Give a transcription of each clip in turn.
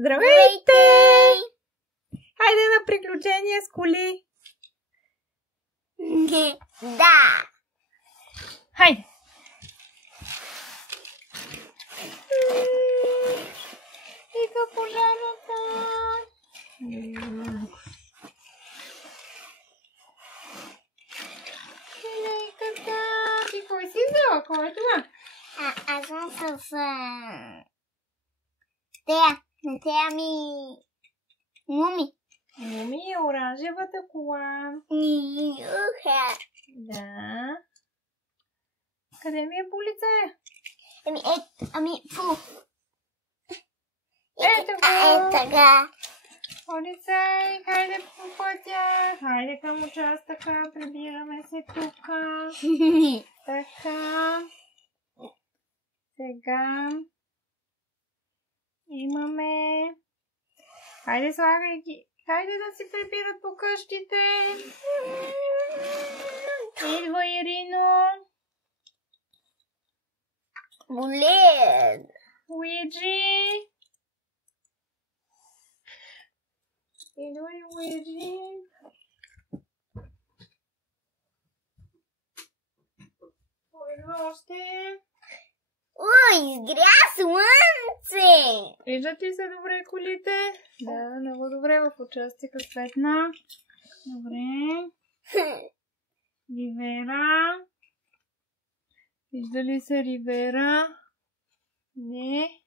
Здравейте! Хайде на приключение с коли! Да! Хайде! Тика пожарната! Лейката! Ти кой си взела? Кой е това? Аз съм с... Тея ми... Муми. Муми е оранжевата кола. Да. Къде ми е полицая? Фу. Ето го! Така. Полицай, хайде по пътя, хайде към участъка, прибираме се тука. Така. Сега имаме... Хайде слагай ги. Хайде да си прибират по къщите. Идва Ирино. Болед. Уиджи. Идва и Уиджи. Идва още. Изгря слънце! Виждат ли се добре колите? Да, много добре в участъка светна. Добре. Ривера. Вижда ли се Ривера? Не.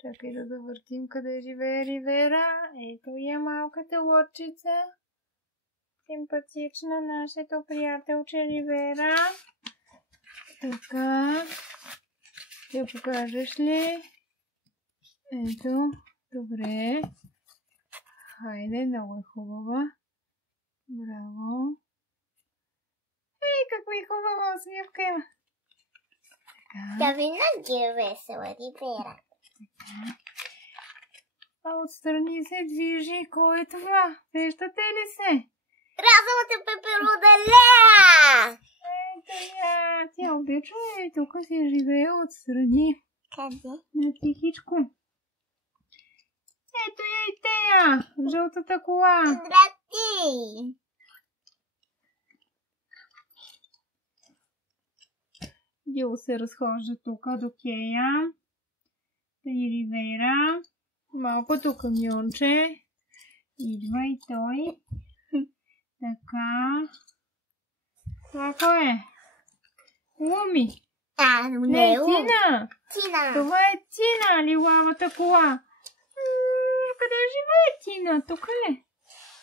Чакай да завъртим къде живее Ривера. Ето я малката лодчица. Симпатична нашето приятелче Ривера. Така. Ще покажеш ли? Ето. Добре. Хайде, много е хубава. Браво. Каква и хубава усмивка има. Тя винаги е весела, Ривера. А отстрани се движи. Кой е това? Виждате ли се? Разовата пеперудалея! Ето я. Тя обича и тук си живее отстрани. Къде? На тихичко. Ето я и Тея. Жълтата кола. Здрасти! Дил се разхожда тук до Кея. При Ривера. Малкото камионче. Идва и той. Така. Това кой е? Луми. Не, Тина. Тина. Това е Тина, лилавата кола. Къде живее Тина? Тук ли?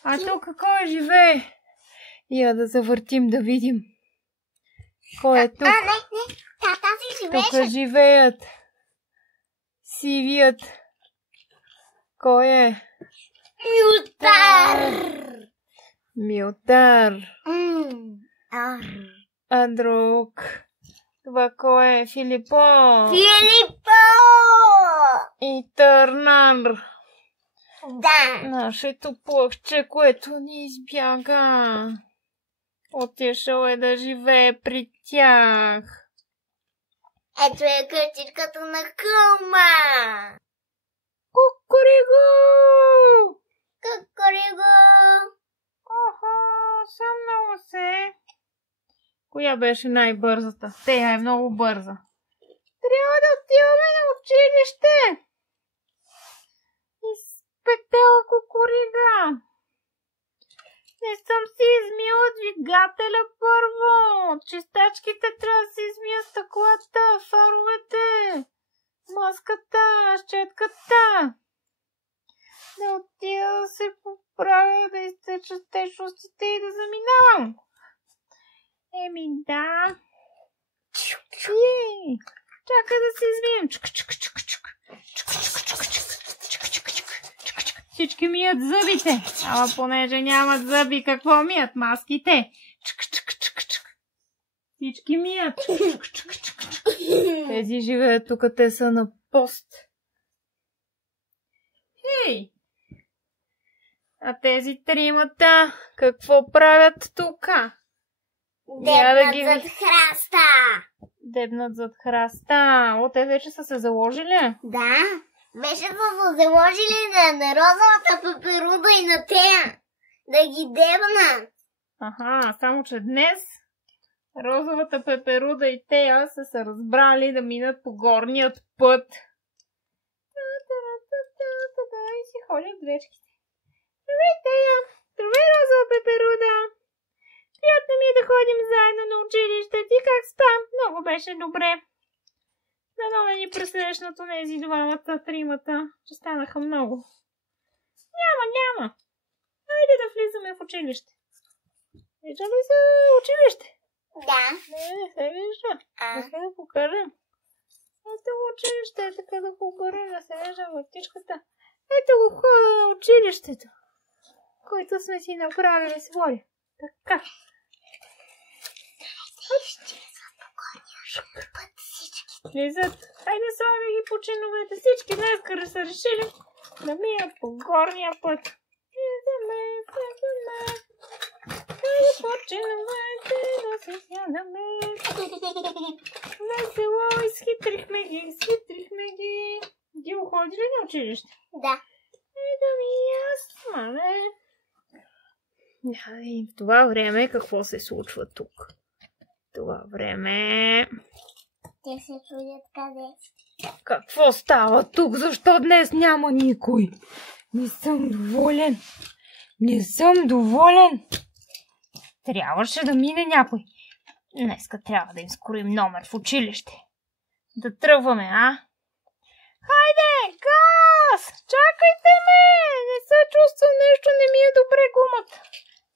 А тук кой живее? Я да завъртим да видим. Кой е тук? Не. Тази живееше. Тук живеят. Сивият. Кой е? Милтар. А друг? Това кой е? Филипо. И Търнар. Да. Нашето плъхче, което ни избяга. Отишъл е да живее при тях. Ето е къщичката на хълма. Кукуриго! Охо, съмнало се. Коя беше най-бързата? Тея е много бърза. Трябва да отиваме на училище. Изпетела кукурига. Не съм си измила двигателя първо. Чистачките трябва да си измия стъклата, фаровете, маската, щетката. Да отида да се поправя, да изтечат течностите и да заминавам. Еми да. Чакай да се извием. Всички мият зъбите. Ама понеже нямат зъби, какво мият? Маските. Всички мият. Тези живеят тук, те са на пост. Хей! А тези тримата какво правят тук? Дебнат зад храста. Дебнат зад храста. О, те вече са се заложили? Да. Беше да заложили на розовата пеперуда и на тея. Да ги дебна. Аха, само че днес розовата пеперуда и тея са се разбрали да минат по горният път. И си ходят двечките. Здравей, Тея! Здравей, розова пеперуда! Приятно ми е да ходим заедно на училище. Ти как спа? Много беше добре. Дано да ни пресрещнат онези двамата, тримата, че станаха много. Няма. Хайде да влизаме в училище. Вижда ли се училище? Да. Не се вижда. Нека да покажем. Ето го училище, така да побърне да се вижда в птичката. Ето го хода на училището, който сме си направили с Воля. Така. Влизат. Хайде слави ги по чиновете. Всички днес са решили да минат по горния път. Влизаме. Хайде по чиновете да се сядаме. Весело, изхитрихме ги. Ти уходи ли на училище? Да. Да ми ясно, мале. И в това време какво се случва тук? В това време... Те се чудят къде. Какво става тук? Защо днес няма никой? Не съм доволен. Трябваше да мине някой. Днеска трябва да им скорим номер в училище. Да тръгваме, а? Хайде, газ! Чакайте ме! Не се чувствам нещо, не ми е добре гумата.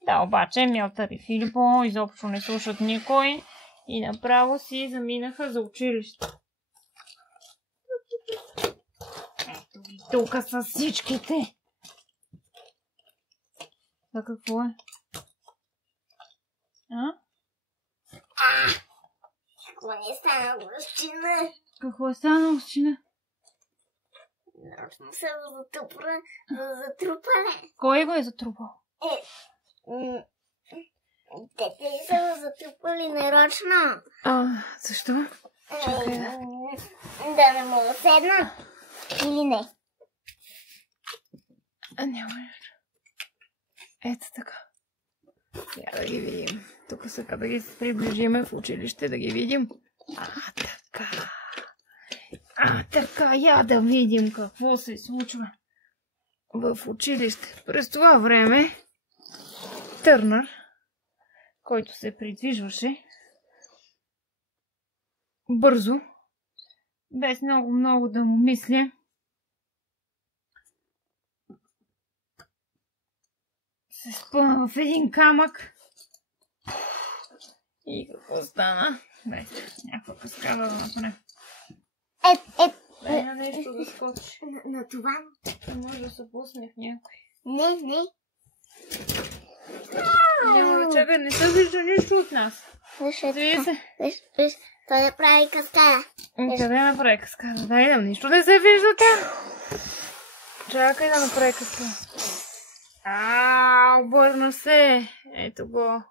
Да, обаче Милтър и Филипо изобщо не слушат никой и направо си заминаха за училище. Ето ги тук са всичките. Да, какво е? Какво не стана горщина? Какво е станало с чина? Нарочно се затрупали. Кой го е затрупал? Те са затрупали нарочно. Защо? Да не мога седна. Или не? Няма нещо. Ето така. Я да ги видим. Тук сега да ги приближиме в училище, да ги видим. Така, я да видим какво се случва в училище. През това време Търнър, който се придвижваше бързо, без много да му мисля, се спъна в един камък. И какво стана? Някаква каскада да направим. Дай на нещо да скочи. На това? Може да се пусне в някой. Не. Няма да чакай, не се вижда нищо от нас. Виж, той да прави каскада. Къде направи каскада? Дай да, нищо не се вижда там. Чакай да направи каскада. Обърна се. Ето го.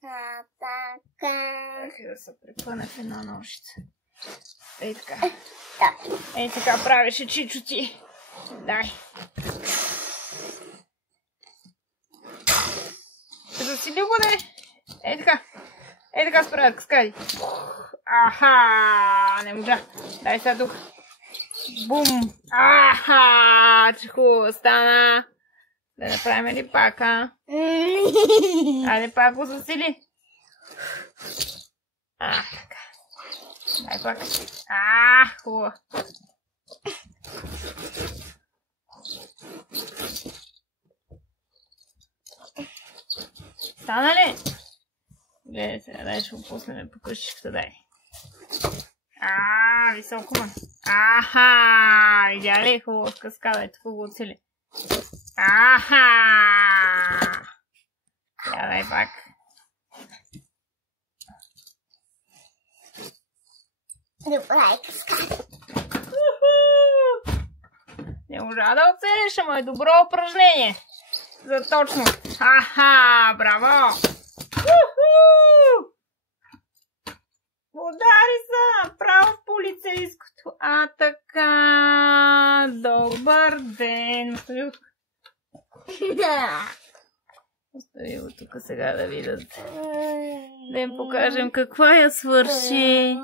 Така. Чакай да се препъне в една ножица. Ей така. Ей така правеше Чичо ти. Дай. Засили го, не? Ей така. Ей така справят каскади. Аха, не можа. Дай сега тук. Бум. Аха, че хубаво стана. Да направим ли пак, а? Айде пак го засили. Така. Дай пак. Хубаво. Стана ли? Гледай сега, дай ще го пуснем по къщичката, дай. Високо ма. Видя ли? Хубаво с каскада, ето хубаво оцели. Я дай пак. Добре, каскада. Не можа да оцелиш, ама е добро упражнение. За точност. Браво! Удари са! Право в полицейското. А така. Добър ден. Остави го тук. Остави го тук сега да видят. Да им покажем каква я свърши.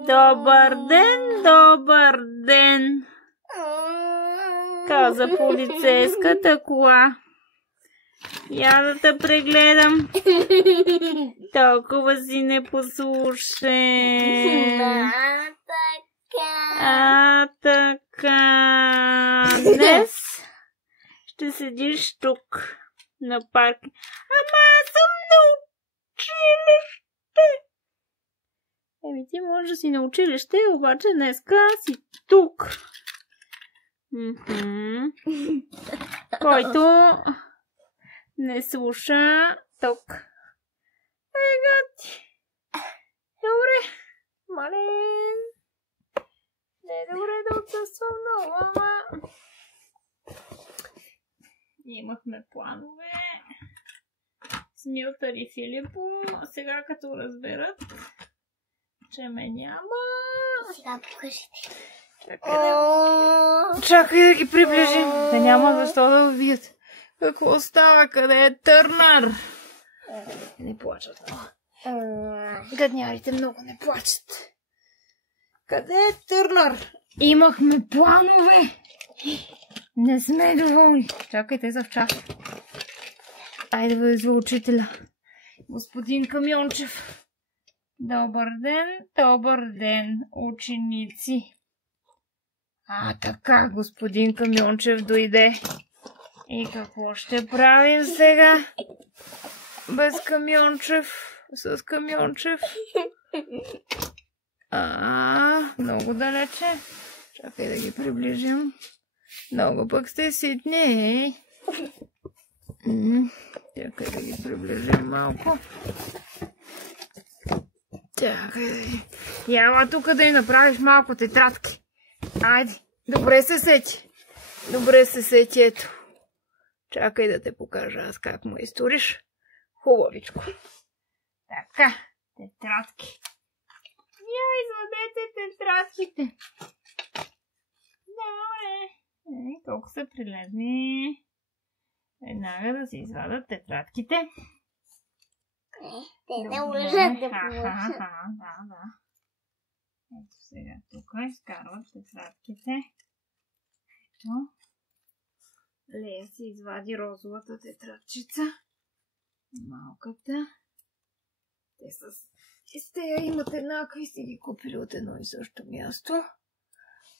Добър ден, добър ден. Каза полицейската кола. Я да те прегледам. Толкова си непослушен. А така. Днес ще седиш тук на парк. Ама аз съм на училище. Еми ти можеш да си на училище, обаче днеска си тук. Който не слуша тук. Ега ти. Добре. Малин. Не е добре да отсъствам много, ама... Имахме планове. С Милтър и Филипо. Сега като разберат, че ме няма... Сега покажете. Чакай да ги приближим. Те няма защо да видят. Какво става? Къде е Търнър? Не плачат много. Гаднярите много не плачат. Къде е Търнър? Имахме планове. Не сме доволни. Чакай, те са в час. Айде да вызва учителя. Господин Камиончев. Добър ден, ученици. А така, господин Камиончев дойде. И какво ще правим сега? Без Камиончев, с Камиончев. Много далече. Чакай да ги приближим. Много пък сте ситни. Чакай да ги приближим малко. Чакай да ги... Яла тук да й направиш малко тетрадки. Айде, добре се сети. Добре се сети, ето. Чакай да те покажа аз как му изториш. Хубавичко. Така, тетрадки. Я извадете тетрадките. Добре. Колко са прилезни. Веднага да си извадат тетрадките. Те не можат да получат. Да. Ето сега тук изкарват тетрадките. Ето. Лея си извади розовата тетрадчица. Малката. Те с тея имат еднакви и си ги купили от едно и също място.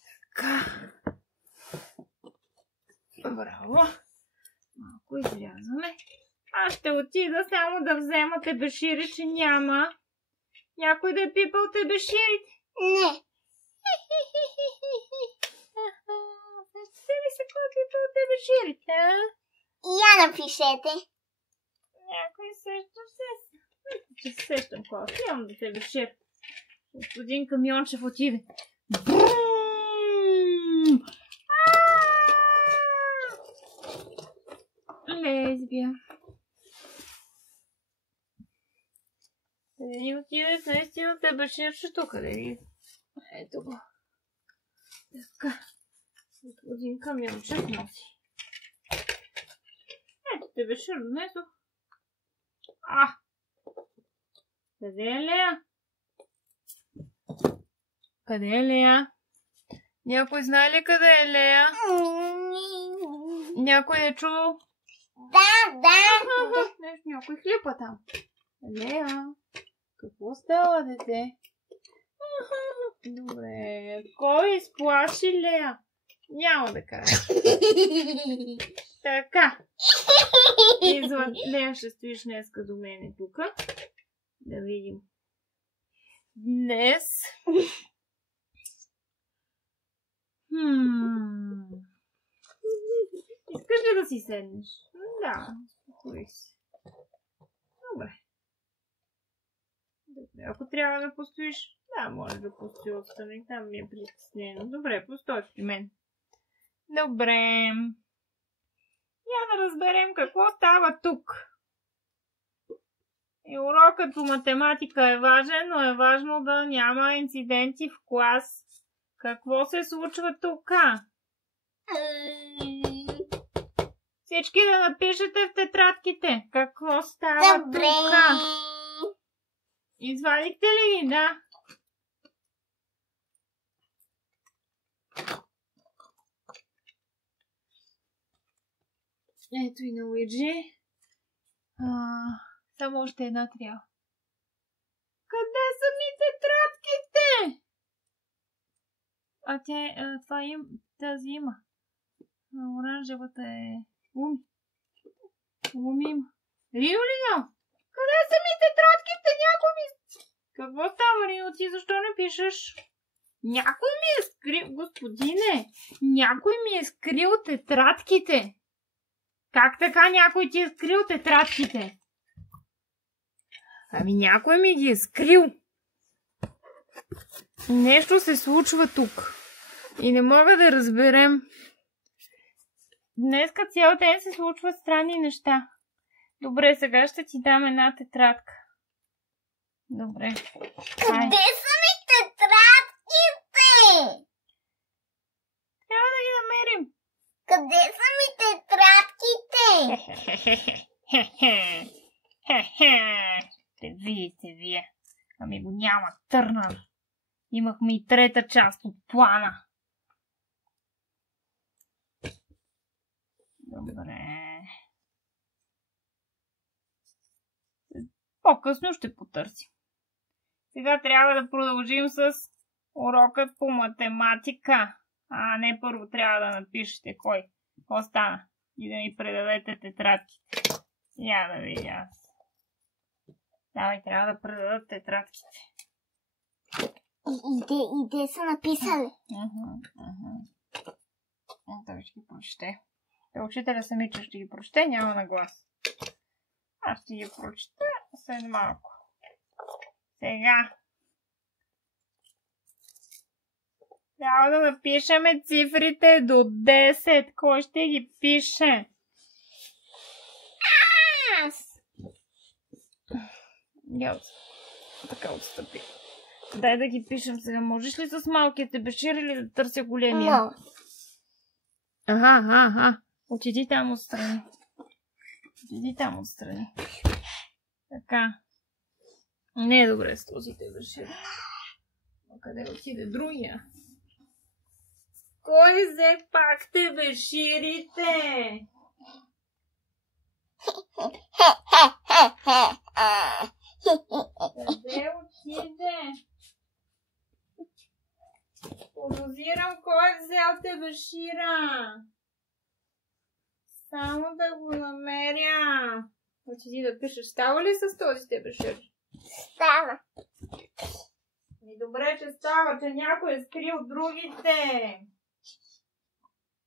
Така. Браво. Малко изрязваме. Аз ще отида само да взема тебешири, че няма. Някой да е пипал тебеширите. Не. Сещате ли се кой е пипал тебеширите, а? Я напишете. Някой сеща се. Че се сещам кой. Имам да тебешир. Господин Камиончев отиде. Лесбия. Къде ни отиде с наистина тебеширче тук? Къде ни? Ето го. Така. Господин Камиончев носи. Ето тебешир донесох. Къде е Лея? Къде е Лея? Някой знае ли къде е Лея? Някой е чул? Да. Нещо, някой хлипа там. Лея, какво става, дете? Добре, кой изплаши Лея? Няма да кажа. Така. Лея ще стоиш днеска до мене тук. Да видим. Днес. Искаш ли да си седнеш? Да, спокой си. Добре. Ако трябва да постоиш, да, може да постои отстрани. Там ми е притеснено. Добре, постой при мен. Добре. Я да разберем какво става тук. И урокът по математика е важен, но е важно да няма инциденти в клас. Какво се случва тук? Всички да напишете в тетрадките. Какво става Добре. тук? Извадихте ли ги? Да. Ето и на Луиджи. Само още една трябва. Къде са ми тетрадките? Тази има. Оранжевата е Уми. Уми има. Рио ли няма? Къде са ми тетрадките? Някой ми... Какво става, Рио? Ти защо не пишеш? Някой ми е скрил... Господине! Някой ми е скрил тетрадките. Как така някой ти е скрил тетрадките? Ами някой ми ги е скрил. Нещо се случва тук. И не мога да разберем. Днеска цял ден се случват странни неща. Добре, сега ще ти дам една тетрадка. Добре. Къде са ми тетрадките? Трябва да ги намерим. Къде са ми тетрадките? Те вие. Ами го няма, търнал. Имахме и трета част от плана. Добре. По-късно ще потърсим. Сега трябва да продължим с урокът по математика. Не, първо трябва да напишете кой. Какво стана? И да ми предадете тетрадките. Я да видя аз. Давай, трябва да предадат тетрадките. И те са написали. Той ще ги прочете. Учителя самичък ще ги прочете, няма на глас. Аз ще ги прочета след малко. Сега. Трябва да напишеме цифрите до 10. Кой ще ги пише? Аз. Така отстъпи. Дай да ги пишем сега. Можеш ли с малките бешир или да търся големия? Но. Отиди там отстрани. Така. Не е добре с този тебешир. Къде отиде другия? Кой взе пак тебеширите? Къде отиде? Подозирам кой е взел тебешира. Само да го намеря. Отиди да пишеш. Става ли с този тебешир? Става. И добре, че става, че някой е скрил другите.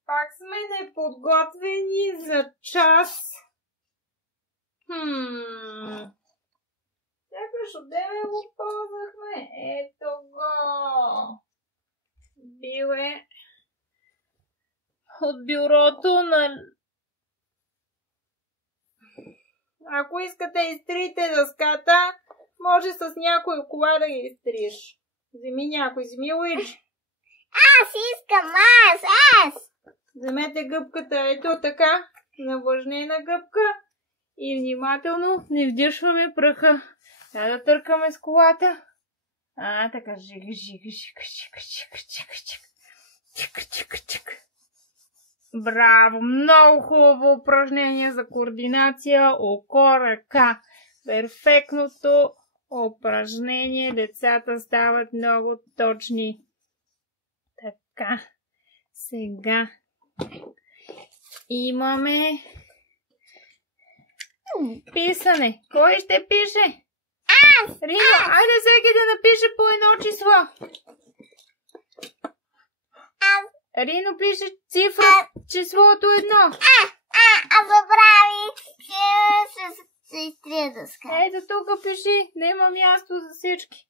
Пак сме неподготвени за час. Сякаш отдеве го ползвахме. Ето го. Бил е от бюрото на... Ако искате изтрите дъската, може с някой кола да ги изтриеш. Вземи някой, вземи Луиджи. Аз искам, аз. Вземете гъбката, ето така, навлажнена гъбка и внимателно не вдишваме праха. Трябва да търкаме с колата. Така, чика. Браво! Много хубаво упражнение за координация око-ръка. Перфектното упражнение. Децата стават много точни. Така. Сега имаме писане. Кой ще пише? Аз! Рино, айде всеки да напише по едно число. Рино пише цифра, числото 1. А забрави, че се изтрия дъска. Ето тук пиши, да има място за всички.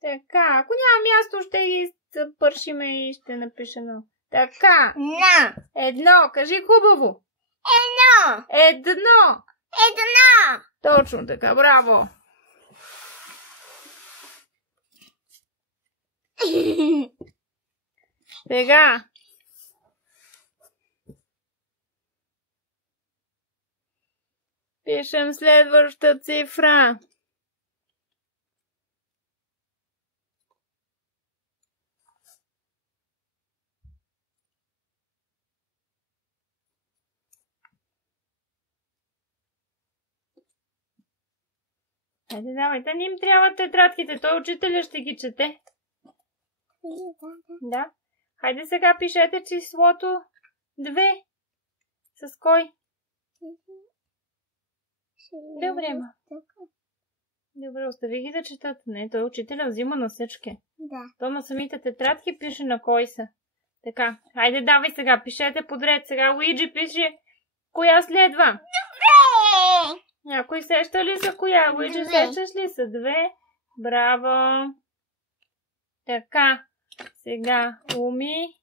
Така, ако няма място, ще ги запършиме и ще напише едно. Така. На. 1, кажи хубаво. 1. 1. 1. Точно така, браво! Сега. Пишем следваща цифра. Хайде, давайте, не им трябва тетрадките. Той учителя ще ги чете. Да. Хайде сега пишете числото 2. С кой? Добре, ма. Добре, остави ги да четат. Не, той учителя взима на всички. Да. То на самите тетрадки пише на кой са. Така, хайде давай сега, пишете подред. Сега Луиджи пише коя следва. Добре! Някой сеща ли са коя? Луиджи, сещаш ли са? 2. Браво! Така, сега Уми.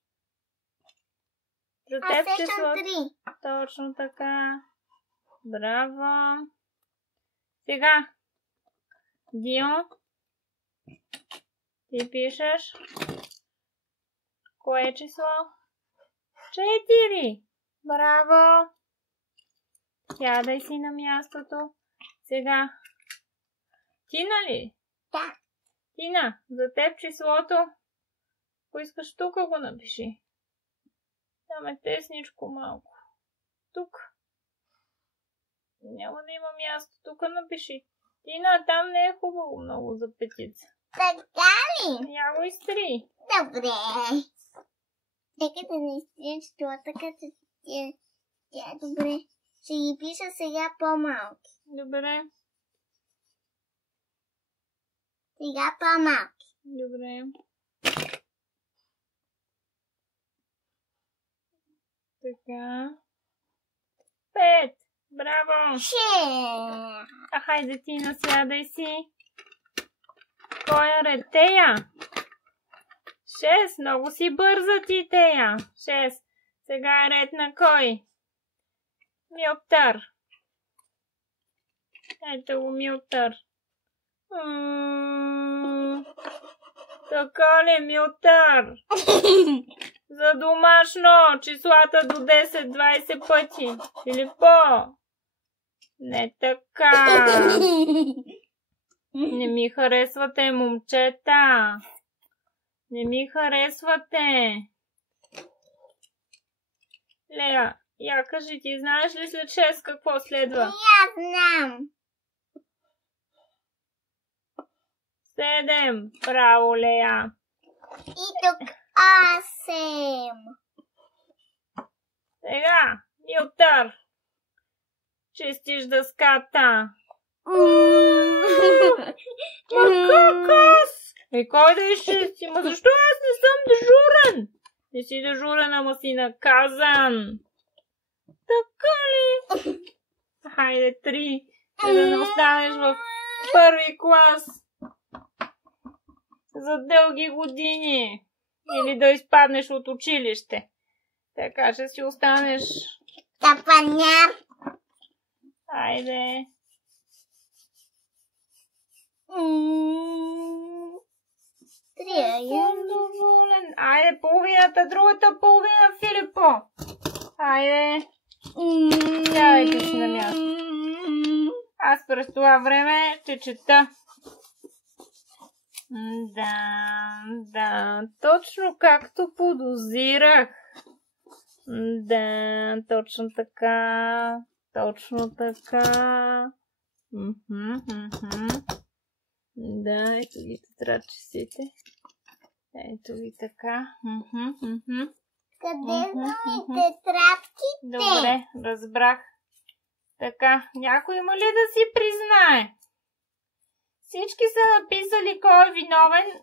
За теб числото. 3. Точно така. Браво! Сега Дио. Ти пишеш кое е число? 4. Браво! Сядай си на мястото. Сега. Тина ли? Да. Тина, за теб числото. Ако искаш тук го напиши. Там е тесничко малко. Тук. Няма да има място. Тук напиши. Тина, там не е хубаво много за петица. Така ли? Я го изтри. Добре. Нека да не изтрия числата, като тя е добре. Ще ги пиша сега по-малки. Добре. Сега по-малки. Добре. Така. 5. Браво! 6. А хайде ти насядай си. Кой е ред? Тея? 6. Много си бърза ти, Тея. 6. Сега е ред на кой? Милтър. Ето го Милтър. Така ли, Милтър? За домашно числата до 10-20 пъти. Или по? Не така. Не ми харесвате, момчета. Не ми харесвате. Лея, я кажи, ти знаеш ли след 6 какво следва? Я знам. 7. Браво, Лея. И тук 8. Сега, Милтър. Чистиш дъската. Как аз? Кой да изчисти? Ма защо аз не съм дежурен? Не си дежурен, ама си наказан. Така ли? Хайде, 3. За да не останеш в първи клас. За дълги години. Или да изпаднеш от училище. Така ще си останеш. Тапаняр. Хайде. Съм доволен. Айде, половината, другата половина, Филипо. Айде. Сядайте си на място. Аз през това време ще чета. Да, точно както подозирах. Да, точно така. Точно така. Да, ето ги тетрадчиците. Ето ги така. Къде са ми тетрадките? Добре, разбрах. Така, някой има ли да си признае? Всички са написали кой е виновен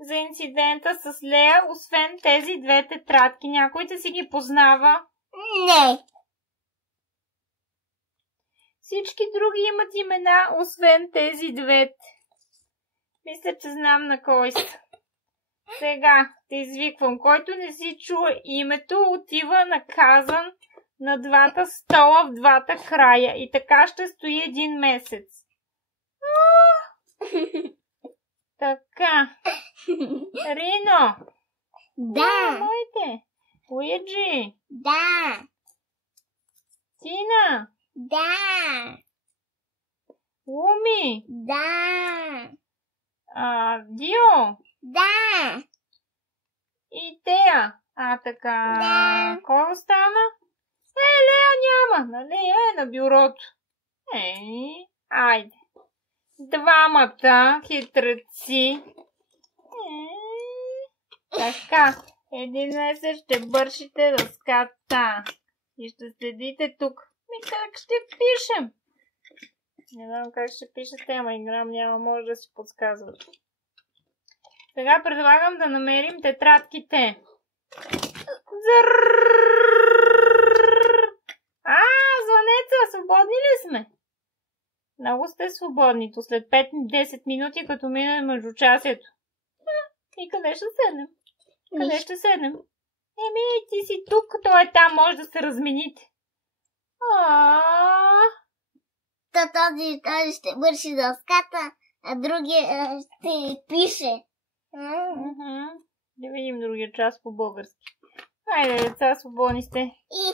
за инцидента с Лея, освен тези две тетрадки. Някой да си ги познава? Не. Всички други имат имена, освен тези двете. Мисля, че знам на кой са. Сега те извиквам. Който не си чуе името, отива наказан на двата стола в двата края и така ще стои 1 месец. Така. Рино. Да. Моите. Луиджи. Да. Тина. Да. Луми. Да. Дио. Да. И Тея. Така. Да. Кой остана? Лея няма. Лея е на бюрото. Айде. Двамата хитреци. Така. 1 месец ще бършите дъската. И ще седите тук. Как ще пишем? Не знам как ще пишете, ама играм няма, може да си подсказват. Сега предлагам да намерим тетрадките. Звънеца, свободни ли сме? Много сте свободни. То след 5-10 минути, като мине междучасието. И къде ще седнем? Къде ще седнем? Ти си тук, той е там, може да се размените. Този ще върши дъската, а другия ще пише. Да видим другия час по български. Хайде, деца, свободни сте.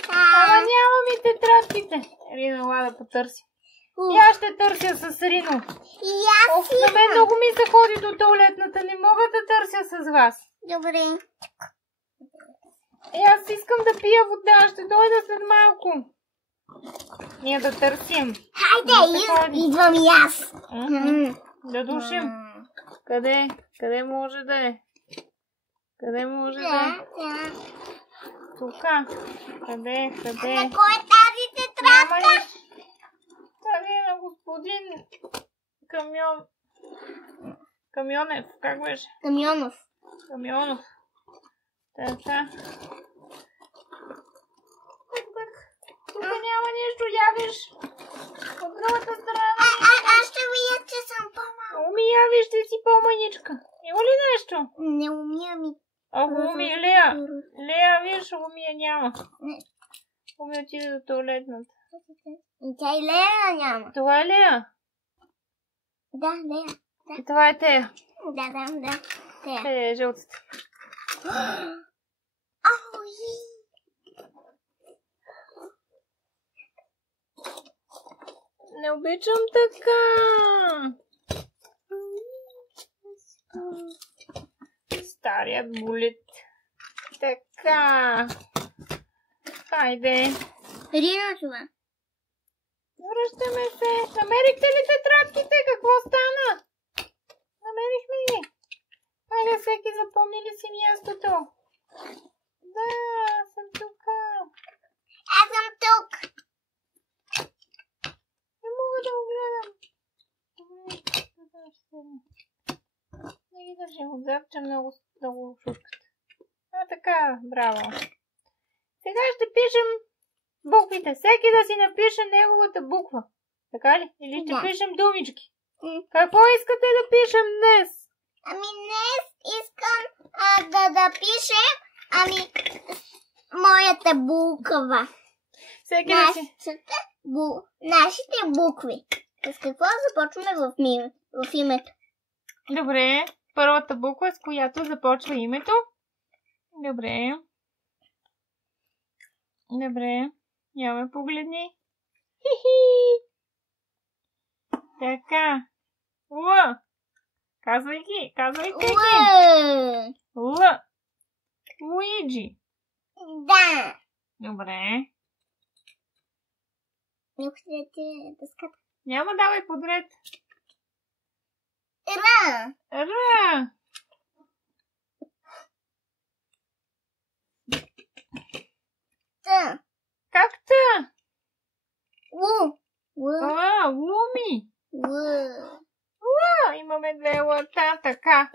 Ама нямам и тетрадките. Рино, ела да потърси. И аз ще търся с Рино. На мен много ми се ходи до туалетната. Не мога да търся с вас. Добре. Аз искам да пия вода. Ще дойда след малко. Ние да търсим. Хайде, идвам и аз. Да душим. Къде? Къде може да е? Къде може да е? Тука. Къде? На кой е тази тетрадка? Тази е на господин Камионев. Как беше? Камионов. Така. Тук няма нищо, явиш. От другата страна. Аз ще видя, че съм по-малко. Явиш, ти си по-маничка. Има ли нещо? Не умия ми. Лея. Лея, виж, Умия няма. Умия отиде до туалетната. Тя и Лея няма. Това е Лея? Да, Лея. И това е Тея. Да. Тея е жълтата. Не обичам така. Старият булет. Така. Хайде. Рино това. Връщаме се. Намерихте ли тетрадките? Какво стана? Намерихме ги. Хайде, всеки запомни ли си мястото? Да, съм тук. Аз съм тук. Не мога да го гледам. Не ги държим отзад, че много шуткат. Така, браво. Сега ще пишем буквите. Всеки да си напише неговата буква. Така ли? Или ще пишем думички? Какво искате да пишем днес? Днес искам да пишем моята буква. Всеки да си... Нашите букви. С какво започваме в името? Добре. Първата буква, с която започва името. Добре. Я ме погледни. Хи-хи. Така. Л. Казвайки. Л. Луиджи. Да. Добре. Не хотите дъската. Няма, давай подред. Ра. Та. Как та? Луми. Имаме 2 лъта, така.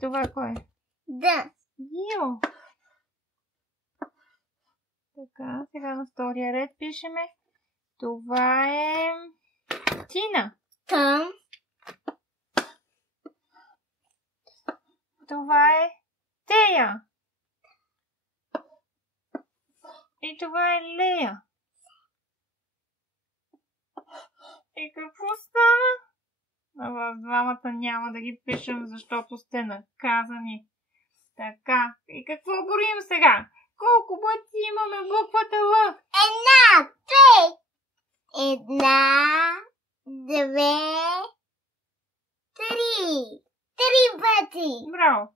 Това кой е? Да. Дио. Така, сега на втория ред пишеме. Това е Тина. Там. Това е Тея. И това е Лея. И какво става? А в двамата няма да ги пишем, защото сте наказани. Така. И какво борим сега? Колко пъти имаме буквата Л? 1, 2, 3. 3 пъти. Браво.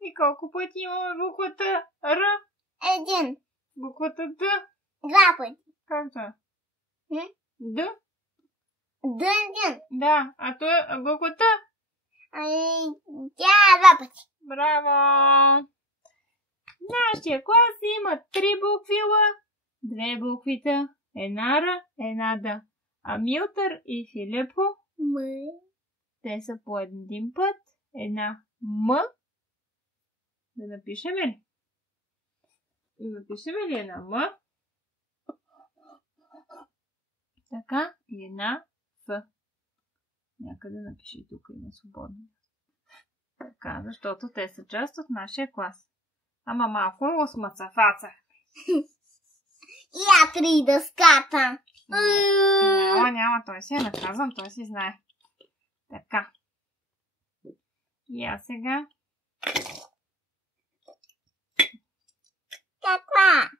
И колко пъти имаме буквата Р? 1. Буквата Д? 2 пъти. Как да? Д? Д е 1. Да, а то е буквата? Тя е 2 пъти. Браво! Нашия клас има 3 букви Л, 2 буквита, 1 Р, 1 Д. А Милтър и Филипо, те са по един път, 1 М. Да напишем ли? Напишем ли 1 М? Така, и 1 Ф. Някъде напиши тук, има свободно. Така, защото те са част от нашия клас. Ама малко осмацафаца. Я 3 дъската. Няма, той си е наказан, той си знае. Така. И аз сега. Каква?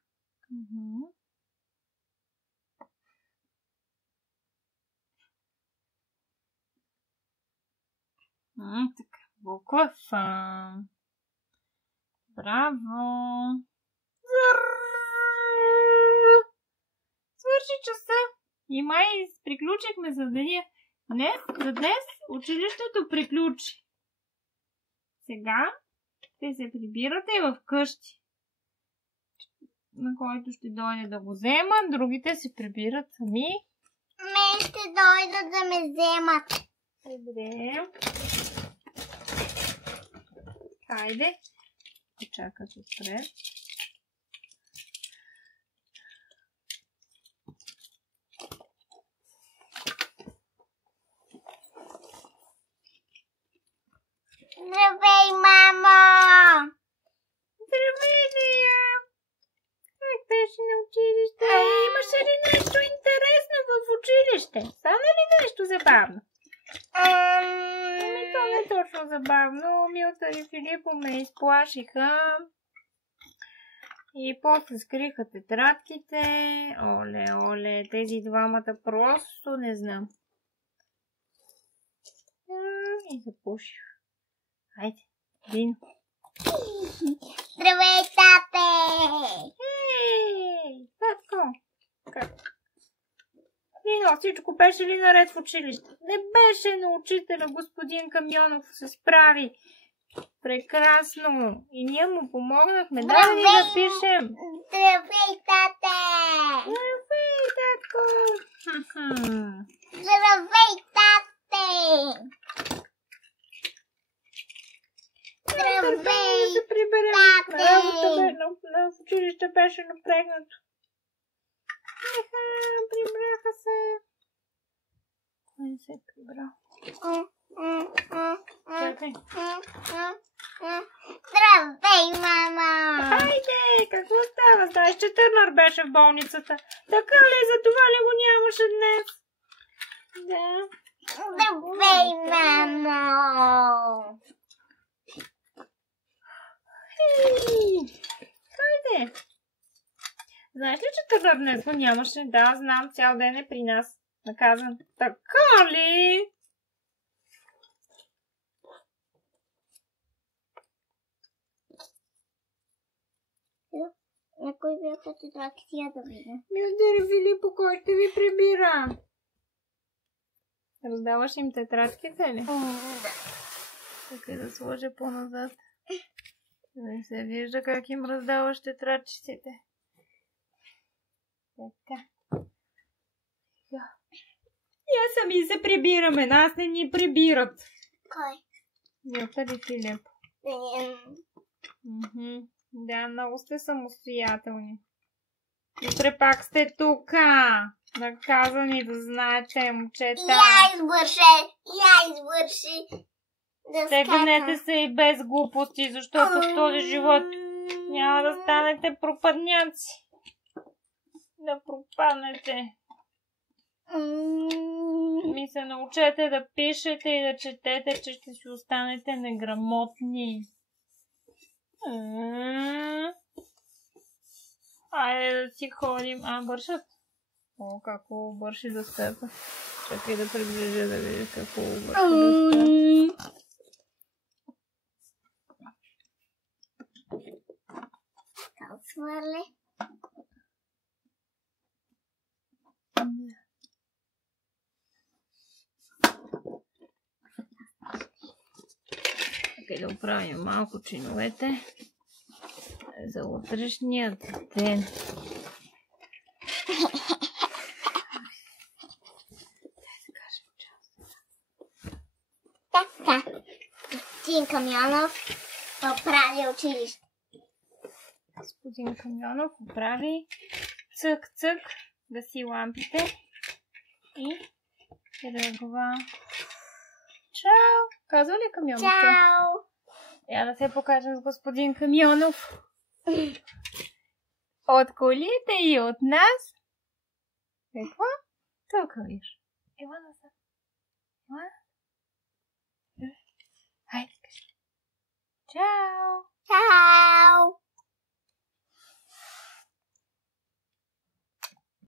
Така, буква Ф. Браво! Свърши часа. И май приключихме за деня. За днес училището приключи. Сега ще се прибирате в къщи, на който ще дойде да го взема. Другите се прибират сами. Ме ще дойдат да ме вземат. Добре. Хайде. Чакат отпред. Здравей, мамо! Здравей, Лия! Как беше на училище? Имаше ли нещо интересно в училище? Стана ли нещо забавно? То не е точно забавно. Милтър и Филипо ме изплашиха. И после скриха тетрадките. Оле, тези двамата просто не знам. И запуших. Хайде, Дино. Здравей, тате! Ей, татко! Как? Дино, всичко беше ли наред в училище? Не беше, но учителя господин Камионов се справи прекрасно. И ние му помогнахме. Да ни да пишем. Здравей, тате! Здравей, татко! Здравей, тате! Здравей, да се приберем. Работата в училище беше напрегнато. Прибраха се. Не се прибра. Чакай. Здравей, мама! Хайде, какво става? Знаеш, че Търнър беше в болницата. Така ли? За това ли го нямаше днес? Да. Здравей, мамо! Хайде. Знаеш ли, че Търнър днес го нямаше? Да, знам, цял ден е при нас. Наказан. Така ли? Някой бяха тетрадки да видя. Милдър Филипо, кой ще ви прибира? Раздаваш им тетрадките ли? Така да сложа по-назад. Не се вижда как им раздаваш тетрадчиците. Така. Ние сами се прибираме, нас не ни прибират. Кой? Милтър и Филип. Да, много сте самостоятелни. Утре пак сте тука. Наказани да знаете, момчета. Я извърши. Стегнете се и без глупости, защото в този живот Няма да станете пропадняци. Да пропаднете. Ми се научете да пишете и да четете, че ще си останете неграмотни. Айде да си ходим. Бършат. О, какво бърши дъската. Чакай да приближа да видя какво бърши дъската. Кал свърли. Чакай да оправим малко чиновете за утрешният ден. Така. Господин Камянов оправи училище. Господин Камянов оправи. Цък-цък. Гаси лампите. И тръгва. Чао! Казва ли Камионов? Чао! Я да се покажем с господин Камионов. От колите и от нас. Какво? Тук виж. Ела назад. Ела.